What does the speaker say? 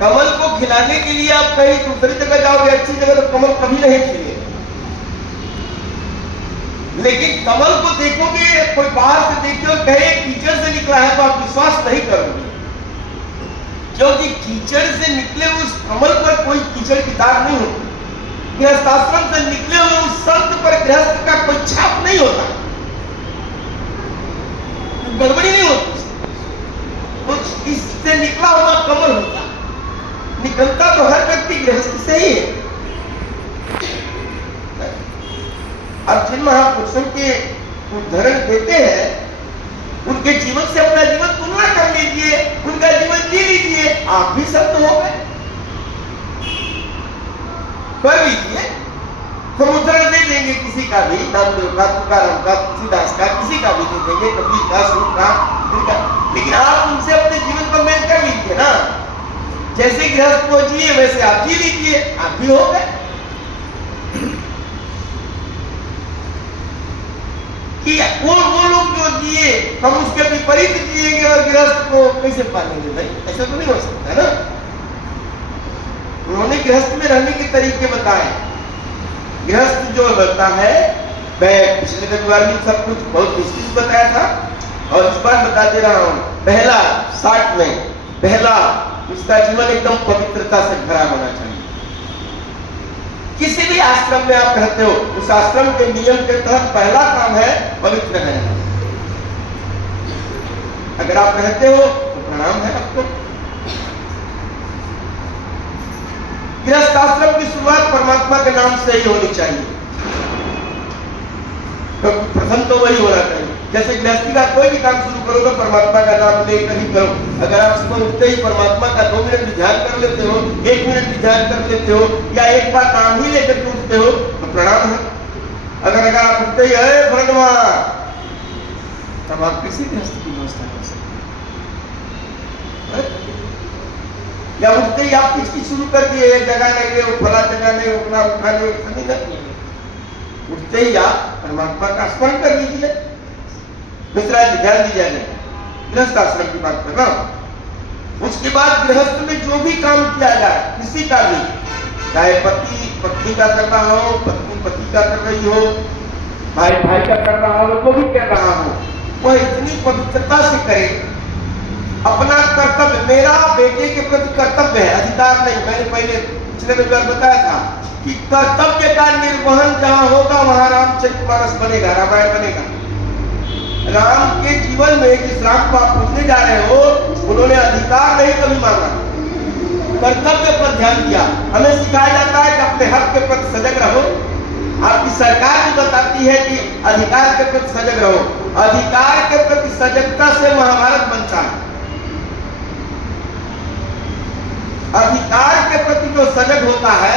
कमल को खिलाने के लिए आप कहीं दूसरी जगह जाओगे, अच्छी जगह, तो कमल कभी नहीं खिले। लेकिन कमल को देखोगे, कोई बाहर से देखे और कहे कीचड़ से निकला है, तो आप विश्वास नहीं करोगे, क्योंकि कीचड़ से निकले उस कमल पर कोई कीचड़ की दाग नहीं होती। गृहस्थाश्रम से निकले हुए उस संत पर गृहस्थ का कोई छाप नहीं होता, गड़बड़ी नहीं होती। कुछ इससे निकला हुआ कमल होता, निकलता तो हर व्यक्ति गृहस्थ से ही है। अब जिन महापुरुषों के उदाहरण देते हैं, उनके जीवन से अपना जीवन तुलना कर लीजिए, उनका जीवन जी लीजिए, आप भी संत हो गए। कर लीजिए, हम उदाहरण दे देंगे किसी का भी, नामदेव का, तुकाराम का, तुलसीदास का, किसी का भी दे देंगे, कबीर का, सूर का, लेकिन आप उनसे अपने जीवन को मेल कर लीजिए ना। जैसे गृहस्थ को जिए वैसे आप जी लीजिए, आप भी हो गए। कि वो लोग जो जिए, हम उसके विपरीत जिएंगे और गृहस्थ को कैसे पालेंगे भाई? ऐसा तो नहीं हो सकता ना। उन्होंने गृहस्थ में रहने के तरीके बताए। गृहस्थ जो होता है, मैं पिछले रविवार में सब कुछ बहुत विस्तृत बताया था और इस बार बता दे रहा हूँ। पहला 60 में पहला उसका जीवन एकदम पवित्रता से भरा होना चाहिए। किसी भी आश्रम में आप रहते हो, उस आश्रम के नियम के तहत पहला काम है पवित्र रहना। अगर आप रहते हो तो प्रणाम है आपको। गृहस्थ आश्रम की शुरुआत परमात्मा के नाम से ही होनी चाहिए, तो प्रथम तो वही होना चाहिए। जैसे गृहस्थी का कोई भी काम शुरू करो तो परमात्मा का नाम लेकर ही करो। अगर आप सुबह उठते ही परमात्मा का 2 मिनट भी ध्यान कर लेते हो, 1 मिनट भी ध्यान कर लेते हो, या एक बार नाम ही लेकर के उठते हो तो प्रणाम है। अगर आप उठते ही है भगवान, तब आप किसी गृहस्थ की व्यवस्था कर सकते हैं। या उठते ही आप किसकी शुरू कर दिए, एक जगह नहीं, वो फला जगह नहीं, उठना उठाने नहीं, उठते ही आप परमात्मा का स्मरण कर लीजिए। दूसरा ध्यान दीजिए, गृहस्थ आश्रम की बात कर रहा हूं। उसके बाद गृहस्थ में जो भी काम किया जाए, किसी का भी, चाहे पति पत्नी का कर रहा हो, पत्नी पति का कर रही हो, भाई भाई का कर रहा हो, जो भी कर रहा हो, वह इतनी पवित्रता से करे। अपना कर्तव्य, मेरा बेटे के प्रति कर्तव्य है, अधिकार नहीं। मैंने पहले पिछले रविवार बताया था कि कर्तव्य का निर्वहन जहां होगा वहां रामचरितमानस बनेगा, रामायण बनेगा। राम के जीवन में जिस राम को आप पूछने जा रहे हो, उन्होंने अधिकार नहीं कभी मांगा, कर्तव्य पर ध्यान दिया। हमें सिखाया जाता है कि अपने हक के प्रति सजग रहो। आपकी सरकार भी बताती है कि अधिकार के प्रति सजग रहो। अधिकार के प्रति सजगता से महाभारत बनता है। अधिकार के प्रति जो सजग होता है